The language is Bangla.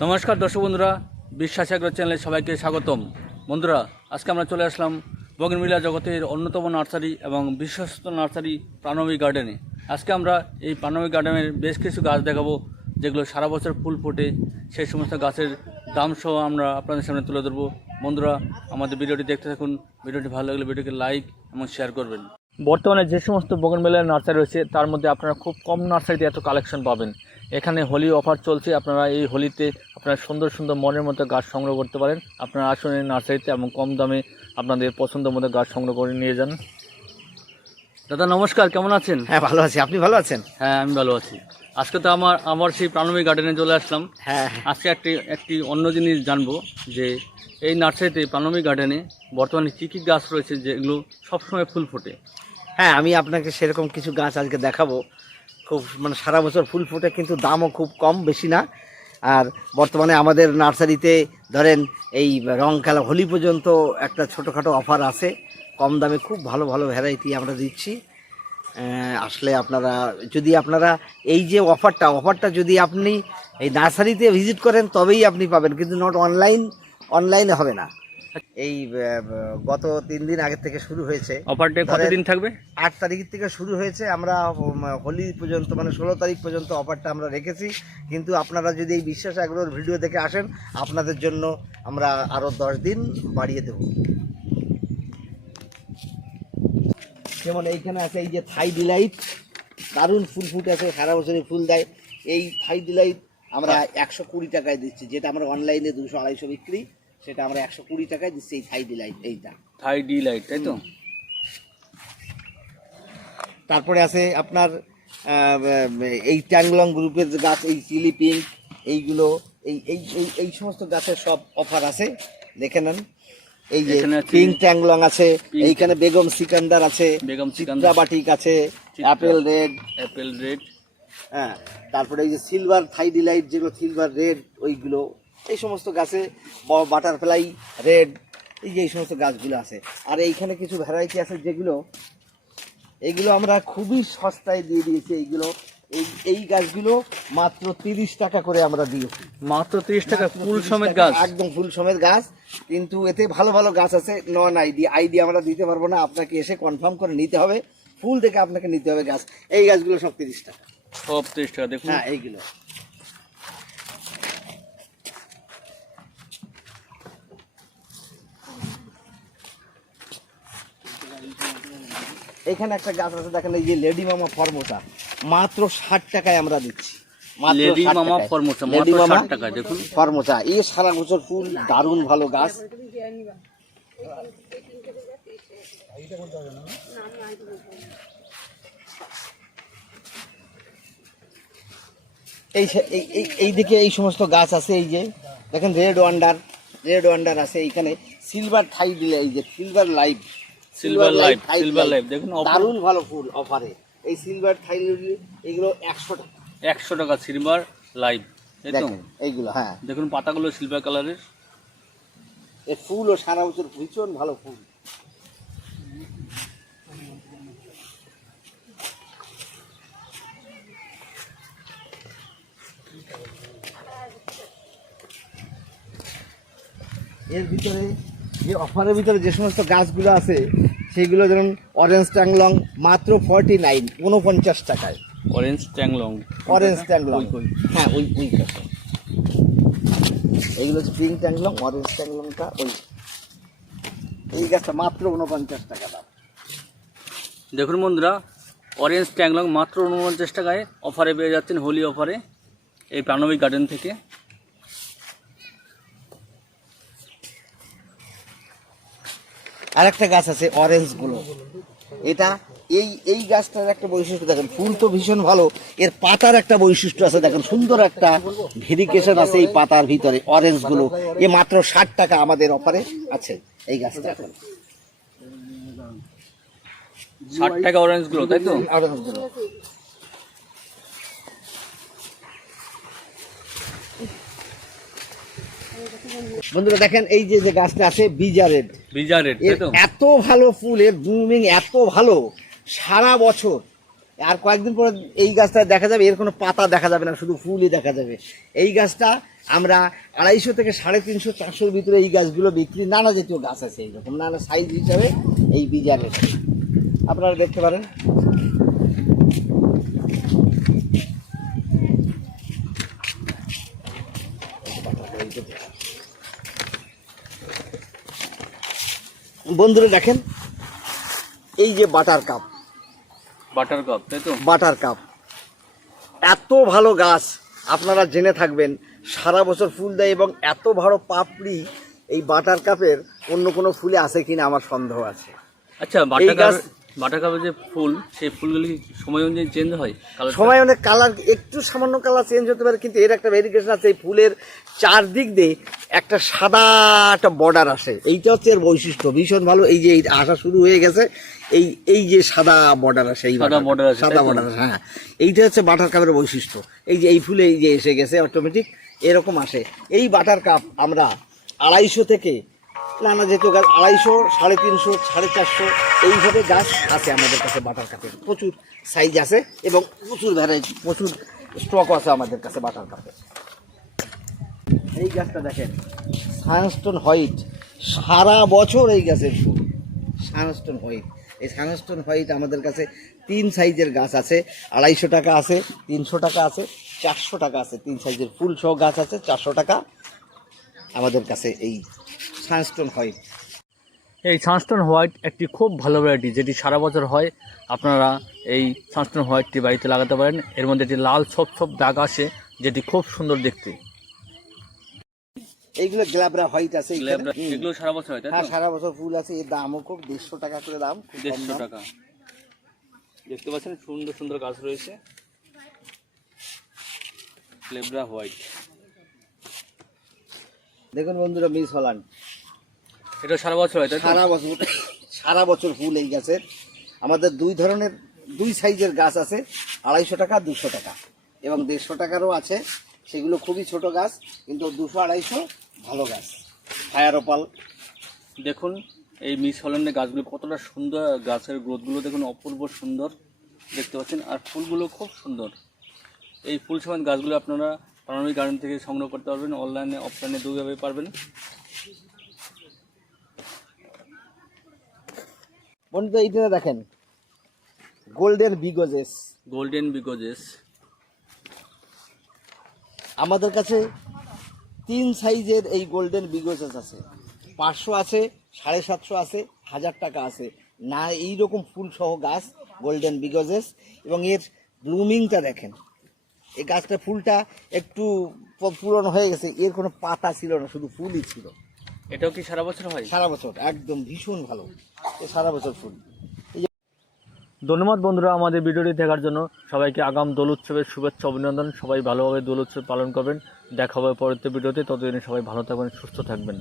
নমস্কার দর্শক বন্ধুরা, বিশ্বাস আগ্রহ চ্যানেলে সবাইকে স্বাগতম। বন্ধুরা, আজকে আমরা চলে আসলাম বগনমিলা জগতের অন্যতম নার্সারি এবং বিশ্বস্ত নার্সারি প্রাণবী গার্ডেনে আজকে আমরা এই প্রাণবী গার্ডেনের বেশ কিছু গাছ দেখাবো, যেগুলো সারা বছর ফুল ফোটে। সেই সমস্ত গাছের দাম সহ আমরা আপনাদের সামনে তুলে ধরবো। বন্ধুরা, আমাদের ভিডিওটি দেখতে থাকুন। ভিডিওটি ভালো লাগলে ভিডিওকে লাইক এবং শেয়ার করবেন। বর্তমানে যে সমস্ত বগনমেলার নার্সারি রয়েছে, তার মধ্যে আপনারা খুব কম নার্সারিতে এত কালেকশন পাবেন। এখানে হোলি অফার চলছে আপনারা এই হোলিতে আপনারা সুন্দর সুন্দর মনের মতো গাছ সংগ্রহ করতে পারেন। আপনারা আসুন এই নার্সারিতে এবং কম দামে আপনাদের পছন্দ মতো গাছ সংগ্রহ করে নিয়ে যান। দাদা নমস্কার কেমন আছেন? হ্যাঁ ভালো আছি। আপনি ভালো আছেন? হ্যাঁ আমি ভালো আছি। আজকে তো আমার আমার সেই প্রাণবী গার্ডেনে চলে আসলাম। হ্যাঁ আজকে একটি একটি অন্য জিনিস জানব যে এই নার্সারিতে প্রাণবী গার্ডেনে বর্তমানে কী কী গাছ রয়েছে যেগুলো সবসময় ফুল ফোটে? হ্যাঁ আমি আপনাকে সেরকম কিছু গাছ আজকে দেখাবো। খুব মানে সারা বছর ফুল ফোটে, কিন্তু দামও খুব কম, বেশি না। আর বর্তমানে আমাদের নার্সারিতে ধরেন এই রং খেলা হোলি পর্যন্ত একটা ছোটোখাটো অফার আছে। কম দামে খুব ভালো ভালো ভ্যারাইটি আমরা দিচ্ছি। আসলে আপনারা, যদি আপনারা এই যে অফারটা অফারটা যদি আপনি এই নার্সারিতে ভিজিট করেন, তবেই আপনি পাবেন। কিন্তু নট অনলাইন অনলাইনে হবে না। এই গত তিন দিন আগের থেকে শুরু হয়েছে। অফারটা ধরেন- কতদিন থাকবে? আট তারিখ থেকে শুরু হয়েছে। আমরা হোলি পর্যন্ত মানে ষোলো তারিখ পর্যন্ত অফারটা আমরা রেখেছি। কিন্তু আপনারা যদি এই বিশ্বাস আগ্রহের ভিডিও দেখে আসেন আপনাদের জন্য আমরা আরও দশ দিন বাড়িয়ে দেব। যেমন এইখানে আছে এই যে থাই ডিলাইট দারুণ ফুল ফুটে আছে সারা বছরই ফুল দেয়। এই থাই ডিলাইট আমরা একশো কুড়ি টাকায় দিচ্ছি যেটা আমরা অনলাইনে দুশো আড়াইশো বিক্রি। সেটা আমরা একশো কুড়ি টাকায় দিচ্ছি এই থাই ডিলাইট এইটা। থাই ডি লাইট তাই তো? তারপরে আছে আপনার এই ট্যাংলং গ্রুপের যে গাছ এই চিলি পিঙ্ক এইগুলো এই এই এই এই সমস্ত গাছের সব অফার আছে। দেখে নেন। এই যে পিঙ্ক ট্যাংলং আছে এইখানে বেগম সিকান্দার আছে বেগম সিকান্দার। চিত্রাবাটিক আছে অ্যাপেল রেড অ্যাপেল রেড হ্যাঁ তারপরে এই যে সিলভার থাইডিলাইট যেগুলো সিলভার রেড ওইগুলো এই সমস্ত গাছে বাটারফ্লাই রেড এই যে এই সমস্ত গাছগুলো আছে। আর এইখানে কিছু ভ্যারাইটি আছে যেগুলো এইগুলো আমরা খুবই সস্তায় দিয়ে দিয়েছি এইগুলো। এই এই গাছগুলো মাত্র তিরিশ টাকা করে আমরা দিয়েছি। মাত্র তিরিশ টাকা ফুল 30 সমেত গাছ? একদম ফুল সমেত গাছ। কিন্তু এতে ভালো ভালো গাছ আছে নন আইডি। আইডি আমরা দিতে পারব না আপনাকে এসে কনফার্ম করে নিতে হবে। ফুল দেখে আপনাকে নিতে হবে গাছ। এই গাছগুলো সব তিরিশ টাকা। সব তিরিশ টাকা দেখুন। হ্যাঁ এইগুলো। এখানে একটা গাছ আছে দেখেন এই যে লেডি মামা ফর্মোসা। মাত্র ষাট টাকায় আমরা দিচ্ছি। মাত্র লেডি মামা টাকায়। মাত্র ষাট টাকা দেখুন। ফর্মোসা। এই সারা বছর ফুল দারুণ ভালো গাছ। এই সে- এই- সমস্ত গাছ আছে এই যে। দেখেন রেড ওয়ান্ডার রেড ওয়ান্ডার আছে এইখানে। সিলভার থাই দিলে এই যে silver live silver life silver life দেখুন দারুণ ভালো ফুল অফারে এই সিলভার থাই এগুলো একশো টাকা। একশো টাকা সিলভার লাইফ এই এইগুলো হ্যাঁ। দেখুন পাতাগুলো সিলভার কালারের এর। ফুল ও সারা বছর ভীষণ ভালো ফুল। এর ভিতরে যে অফারের ভিতরে যে সমস্ত গাছগুলো আছে সেগুলো যেমন অরেঞ্জ ট্যাংলং মাত্র ফর্টি নাইন উনপঞ্চাশ টাকায় অরেঞ্জ ট্যাংলং অরেঞ্জ ট্যাংলং। হ্যাঁ ওই ওই এইগুলো হচ্ছে পিঙ্ক ট্যাংলং অরেঞ্জ ট্যাংলংটা ওই। এই গাছটা মাত্র উনপঞ্চাশ টাকা দাম। দেখুন বন্ধুরা অরেঞ্জ ট্যাংলং মাত্র উনপঞ্চাশ টাকায় অফারে পেয়ে যাচ্ছেন হোলি অফারে এই প্রাণবিক গার্ডেন থেকে। আর একটা গাছ আছে অরেঞ্জগুলো। এটা এই এই গাছটার একটা বৈশিষ্ট্য দেখেন ফুল তো ভীষণ ভালো এর পাতার একটা বৈশিষ্ট্য আছে দেখেন সুন্দর একটা ভেরিকেশন আছে এই পাতার ভিতরে অরেঞ্জগুলো। এ মাত্র ষাট টাকা আমাদের অফারে আছে এই গাছটা ষাট টাকা অরেঞ্জগুলো তাই তো? বন্ধুরা দেখেন এই যে যে গাছটা আছে বিজা রেড এত ভালো ফুল এর ব্লুমিং এত ভালো সারা বছর। আর কয়েকদিন পরে এই গাছটা দেখা যাবে এর কোনো পাতা দেখা যাবে না শুধু ফুলই দেখা যাবে। এই গাছটা আমরা আড়াইশো থেকে সাড়ে তিনশো চারশোর ভিতরে এই গাছগুলো বিক্রি নানা জাতীয় গাছ আছে এইরকম নানা সাইজ হিসাবে এই বিজারের আপনারা দেখতে পারেন। বন্ধুরা দেখেন এই যে বাটার কাপ। বাটার কাপ তাই তো? Butter cup. এত ভালো গাছ আপনারা জেনে থাকবেন সারা বছর ফুল দেয় এবং এত ভালো পাপড়ি এই বাটার কাপের অন্য কোনো ফুলে আছে কিনা আমার সন্দেহ আছে। আচ্ছা বাটার গাছ- বাটার কাপের যে ফুল সেই ফুলগুলি সময় অনুযায়ী চেঞ্জ হয়? সময় অনেক কালার একটু সামান্য কালার চেঞ্জ হতে পারে কিন্তু এর একটা ভেরিফিকেশন আছে এই ফুলের চারদিক দিয়ে একটা সাদা একটা বর্ডার আসে। এইটা হচ্ছে এর বৈশিষ্ট্য ভীষণ ভালো। এই যে এই আসা শুরু হয়ে গেছে এই এই যে সাদা বর্ডার আসে এই সাদা আছে, সাদা? বর্ডার হ্যাঁ। এইটা হচ্ছে বাটার কাপের বৈশিষ্ট্য। এই যে এই ফুলে এই যে এসে গেছে অটোমেটিক এরকম আসে। এই বাটার কাপ আমরা আড়াইশো থেকে নানা যেহেতু গাছ আড়াইশো সাড়ে তিনশো সাড়ে চারশো এইভাবে গাছ আছে আমাদের কাছে, বাটার কাপের প্রচুর সাইজ আছে এবং প্রচুর ভ্যারাইটি প্রচুর স্টক আছে আমাদের কাছে বাটার কাপের এই গাছটা দেখেন সানস্টোন হোয়াইট সারা বছর এই গাছের ফুল সানস্টোন হোয়াইট এই সানস্টোন হোয়াইট আমাদের কাছে তিন সাইজের গাছ আছে, আড়াইশো টাকা আছে, তিনশো টাকা আছে, চারশো টাকা আছে, তিন সাইজের ফুল সহ গাছ আছে, চারশো টাকা আমাদের কাছে এই সানস্টোন হোয়াইট এই সানস্টোন হোয়াইট একটি খুব ভালো ভ্যারাইটি যেটি সারা বছর হয় আপনারা এই সানস্টোন হোয়াইটটি বাড়িতে লাগাতে পারেন। এর মধ্যে একটি লাল ছোপ ছোপ দাগ আসে যেটি খুব সুন্দর দেখতে। এইগুলো গ্লাবরা হোয়াইট আছে এগুলো সারা বছর হয় হ্যাঁ সারা বছর ফুল আছে এর দামও খুব দেড়শো টাকা করে দাম দেড়শো টাকা। দেখতে পাচ্ছেন সুন্দর সুন্দর গাছ রয়েছে। লেবরা হোয়াইট দেখুন বন্ধুরা মিস হলান্ড এটা সারা বছর হয় সারা বছর সারা বছর ফুল এই গাছের। আমাদের দুই ধরনের দুই সাইজের গাছ আছে আড়াইশো টাকা দুশো টাকা। এবং দেড়শো টাকারও আছে সেগুলো খুবই ছোট গাছ কিন্তু দুশো আড়াইশো ভালো গাছ। ফায়ার ওপাল দেখুন এই মিস হল্যান্ডের গাছগুলো কতটা সুন্দর গাছের গ্রোথগুলো দেখুন অপূর্ব সুন্দর দেখতে পাচ্ছেন আর ফুলগুলো খুব সুন্দর। এই ফুল সমান গাছগুলো আপনারা পারমাণবিক গার্ডেন থেকে সংগ্রহ করতে পারবেন অনলাইনে অফলাইনে দুভাবে পারবেন। বন্ধুরা এইটা দেখেন গোল্ডেন বিগোজেস গোল্ডেন বিকজেস আমাদের কাছে তিন সাইজের এই গোল্ডেন বিগোজেস আছে। পাঁচশো আছে সাড়ে সাতশো আছে হাজার টাকা আছে। না এই রকম ফুল সহ গাছ গোল্ডেন বিগোজেস এবং এর ব্লুমিংটা দেখেন এই গাছটা ফুলটা একটু পুরনো হয়ে গেছে এর কোনো পাতা ছিল না শুধু ফুলই ছিল। এটাও কি সারা বছর হয়? সারা বছর একদম ভীষণ ভালো। এ সারা বছর ফুল। ধন্যবাদ বন্ধুরা আমাদের ভিডিওটি দেখার জন্য। সবাইকে আগাম দোল উৎসবের শুভেচ্ছা অভিনন্দন। সবাই ভালোভাবে দোল উৎসব পালন করবেন। দেখা হবে পরবর্তী ভিডিওতে। ততদিনে সবাই ভালো থাকবেন সুস্থ থাকবেন।